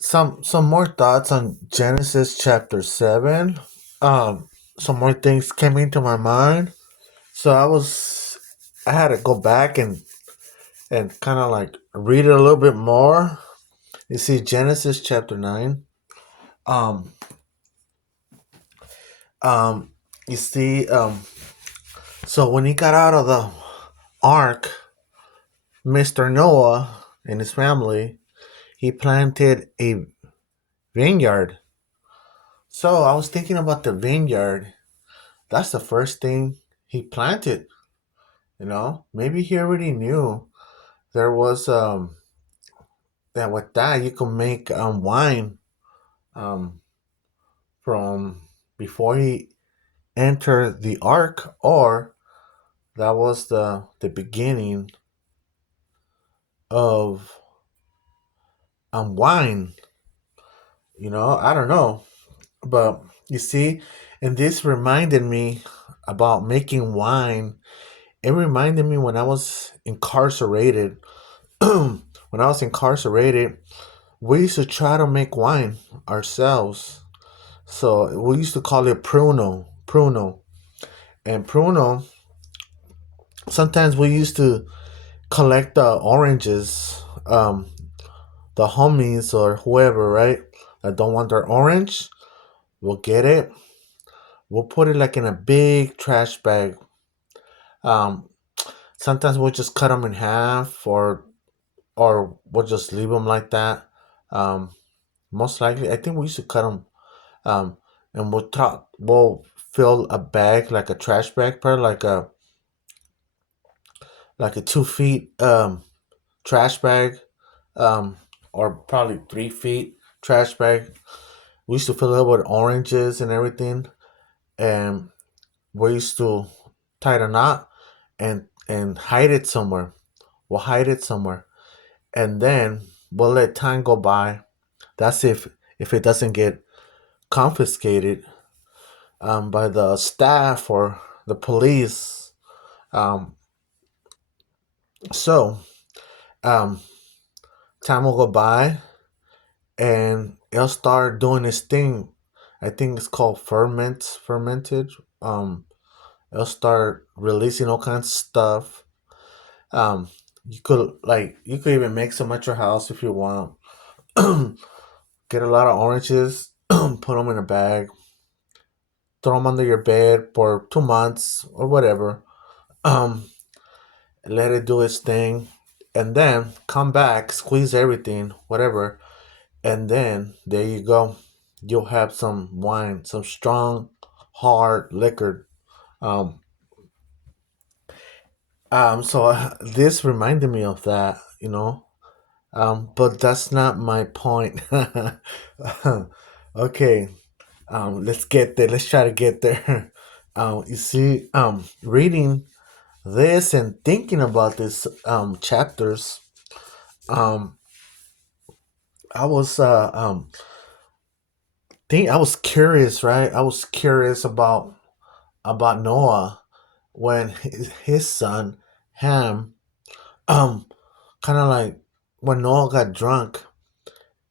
Some more thoughts on Genesis chapter 7. Some more things came into my mind. So I had to go back and kind of like read it a little bit more. You see Genesis chapter 9. Um um you see so when he got out of the ark, Mr. Noah and his family, he planted a vineyard. So I was thinking about the vineyard. That's the first thing he planted. Maybe he already knew there was that with that you could make wine um from before he entered the ark, or that was the beginning of wine. I don't know, but you see, and this reminded me about making wine. It reminded me when I was incarcerated. When I was incarcerated, we used to try to make wine ourselves. So we used to call it pruno. And pruno, sometimes we used to collect the oranges, the homies or whoever, right? That don't want their orange, we'll get it. We'll put it like in a big trash bag. Um, Sometimes we'll just cut them in half, or we'll just leave them like that. Um, Most likely, I think we used to cut them. And we'll fill a bag, like a trash bag, per like a 2 feet trash bag, um or probably 3 feet trash bag. We used to fill it with oranges and everything, and we used to tie a knot and hide it somewhere. We'll hide it somewhere, and then we'll let time go by. That's if it doesn't get confiscated by the staff or the police. Um, so um, Time will go by, and it'll start doing its thing. I think it's called fermented. It'll start releasing all kinds of stuff. Um, you could even make some at your house if you want. Get a lot of oranges, put them in a bag, throw them under your bed for 2 months or whatever. Um, Let it do its thing, and then come back, squeeze everything, whatever, and then there you go. You'll have some wine, some strong, hard liquor. Um, this reminded me of that, but that's not my point. Okay, let's get there. Let's try to get there. You see, reading this and thinking about this chapters, um, I was I was curious, right? I was curious about Noah when his son Ham, um, kind of like when Noah got drunk,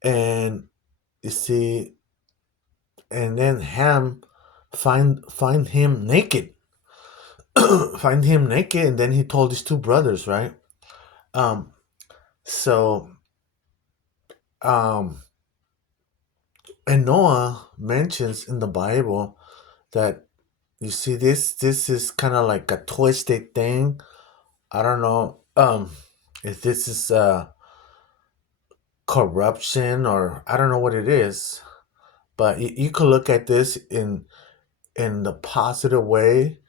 and you see, and then Ham find him naked, find him naked, and then he told his two brothers, right? Um, so um, and Noah mentions in the Bible that you see this is kind of like a twisted thing. I don't know if this is corruption, or I don't know what it is, but you could look at this in the positive way,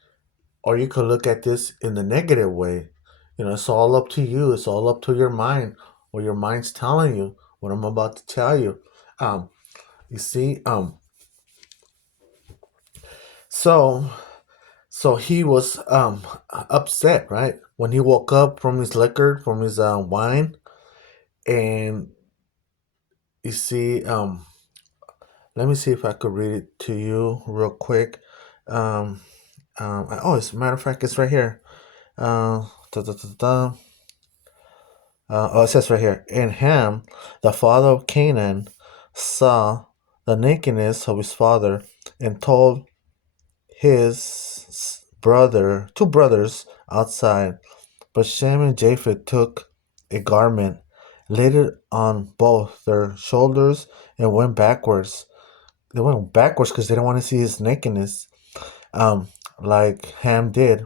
or you could look at this in the negative way. It's all up to you. It's all up to your mind, or your mind's telling you what I'm about to tell you. Um, you see, so so he was upset, right, when he woke up from his liquor, from his wine, and you see, let me see if I could read it to you real quick. Um, as a matter of fact, it's right here. Da, da, da, da. It says right here, in Ham, the father of Canaan. saw the nakedness of his father and told his two brothers outside. But Shem and Japheth took a garment, laid it on both their shoulders, and went backwards. They went backwards because they didn't want to see his nakedness, um, like Ham did.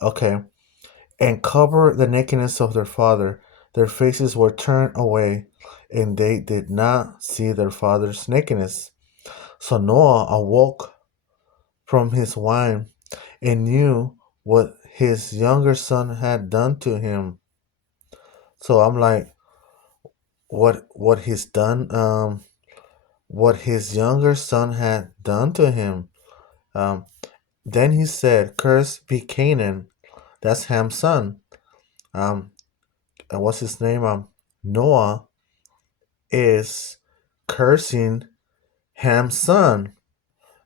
Okay, and covered the nakedness of their father. Their faces were turned away, and they did not see their father's nakedness. So Noah awoke from his wine and knew what his younger son had done to him. So I'm like, what he's done, what his younger son had done to him. Um, then he said, "Cursed be Canaan." That's Ham's son. Um, and what's his name? Noah is cursing Ham's son.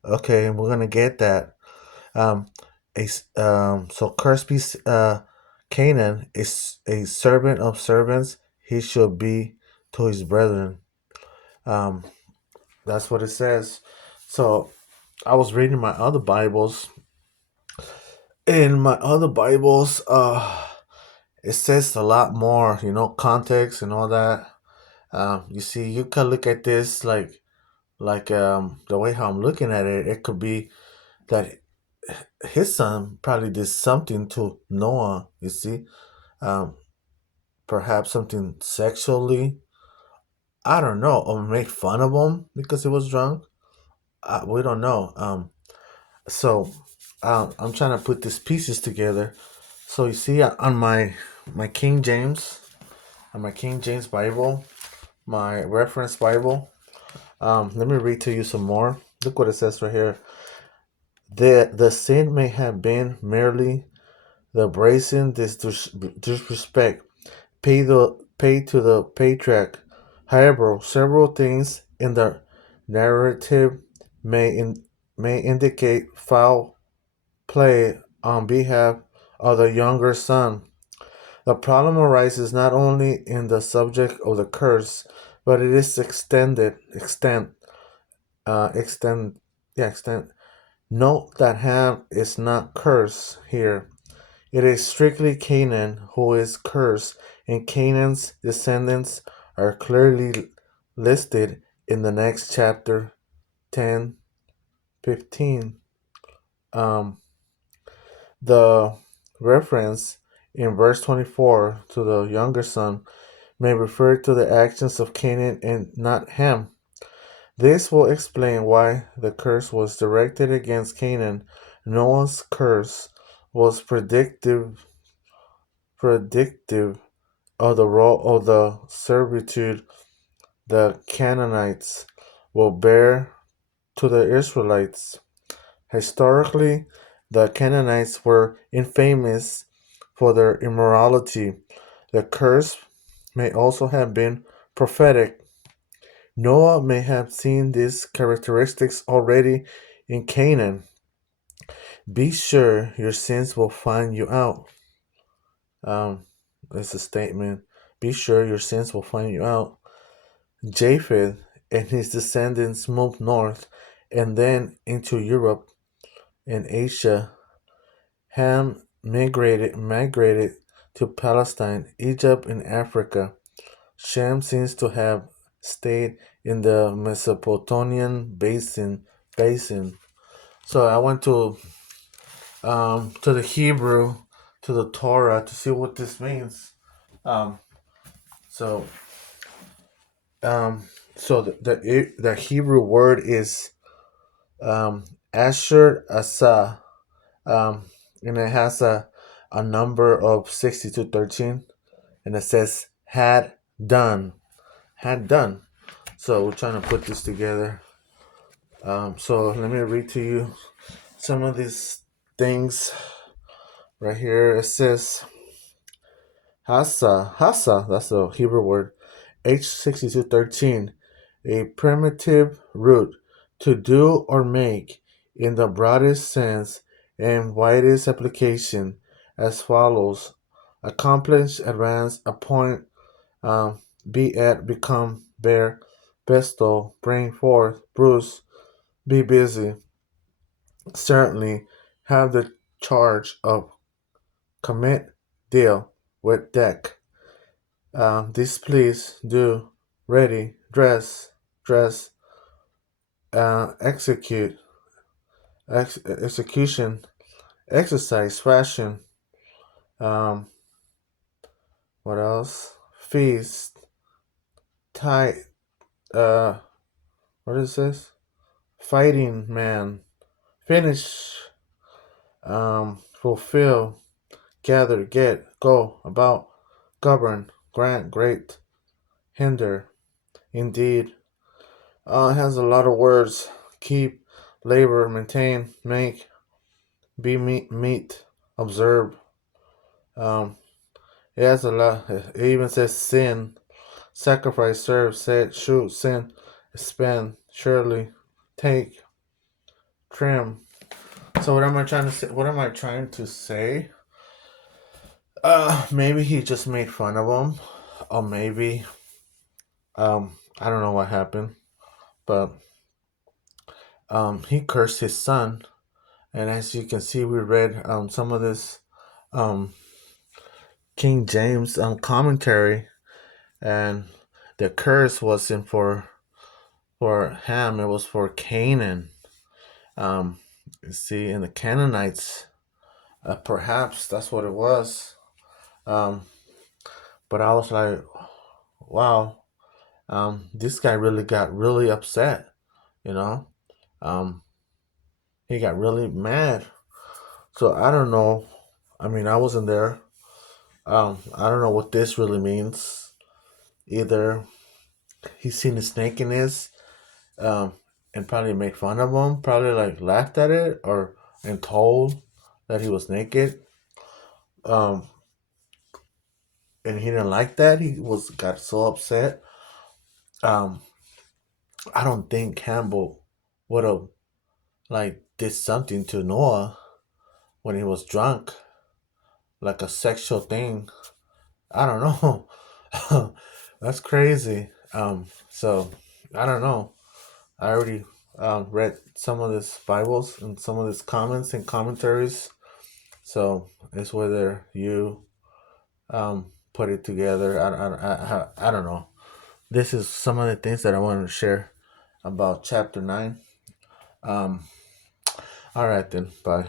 Okay, we're gonna get that. Um, so cursed be Canaan is a servant of servants. He should be to his brethren. Um, that's what it says. So I was reading my other Bibles. In my other Bibles, it says a lot more, context and all that. You see, you can look at this like the way how I'm looking at it. It could be that his son probably did something to Noah. You see, um, perhaps something sexually. I don't know, or make fun of him because he was drunk. We don't know. So I'm trying to put these pieces together. So you see, on my King James, on my King James Bible, my reference Bible. Let me read to you some more. Look what it says right here. The sin may have been merely the brazen disrespect paid to the patriarch. However, several things in the narrative may may indicate foul play on behalf of the younger son. The problem arises not only in the subject of the curse, but it is extent. Yeah, extent. Note that Ham is not cursed here. It is strictly Canaan who is cursed, and Canaan's descendants are clearly listed in the next chapter 10:15. Um, the reference in verse 24 to the younger son may refer to the actions of Canaan and not Ham. This will explain why the curse was directed against Canaan. Noah's curse was predictive of the role of the servitude the Canaanites will bear to the Israelites. Historically, the Canaanites were infamous for their immorality. The curse may also have been prophetic. Noah may have seen these characteristics already in Canaan. Be sure your sins will find you out. That's a statement. Be sure your sins will find you out. Japheth and his descendants moved north and then into Europe and Asia. Ham migrated to Palestine, Egypt, and Africa. Shem seems to have stayed in the Mesopotamian basin. So I went to the Hebrew, to the Torah, to see what this means. Um, so um, so the Hebrew word is Asher Asa, um, and it has a number of 6213, and it says had done. So we're trying to put this together. So let me read to you some of these things right here. It says Hasa, that's the Hebrew word, H6213, a primitive root, to do or make, in the broadest sense and widest application, as follows: accomplish, advance, appoint, be at, become, bear, bestow, bring forth, bruise, be busy, certainly have the charge of commit, deal with deck, displease, do, ready, dress, execute, execution, exercise, fashion, um, what else? Feast, tie, uh, what is this? Fighting man, finish, fulfill, gather, get, go, about, govern, grant, great, hinder, indeed. It has a lot of words. Keep, labor, maintain, make, be, meet, observe. Um, it has a lot. It even says sin, sacrifice, serve, set, shoot, sin, spend, surely, take, trim. So what am I trying to say? What am I trying to say? Maybe he just made fun of him, or maybe I don't know what happened, but he cursed his son, and as you can see, we read some of this um King James commentary, and the curse wasn't for Ham; it was for Canaan. Um, you see, in the Canaanites, perhaps that's what it was. Um, but I was like, wow, this guy really got really upset. You know, um, he got really mad. So I don't know. I mean, I wasn't there. I don't know what this really means. Either he's seen a snake in his, um, and probably made fun of him, probably like laughed at it, or and told that he was naked. Um, and he didn't like that. He was got so upset. Um, I don't think Campbell would have like did something to Noah when he was drunk, like a sexual thing. I don't know. That's crazy. So I don't know. I already read some of this Bibles and some of these comments and commentaries. So it's whether you put it together. I don't know. This is some of the things that I wanted to share about chapter 9. Um, all right, then. Bye.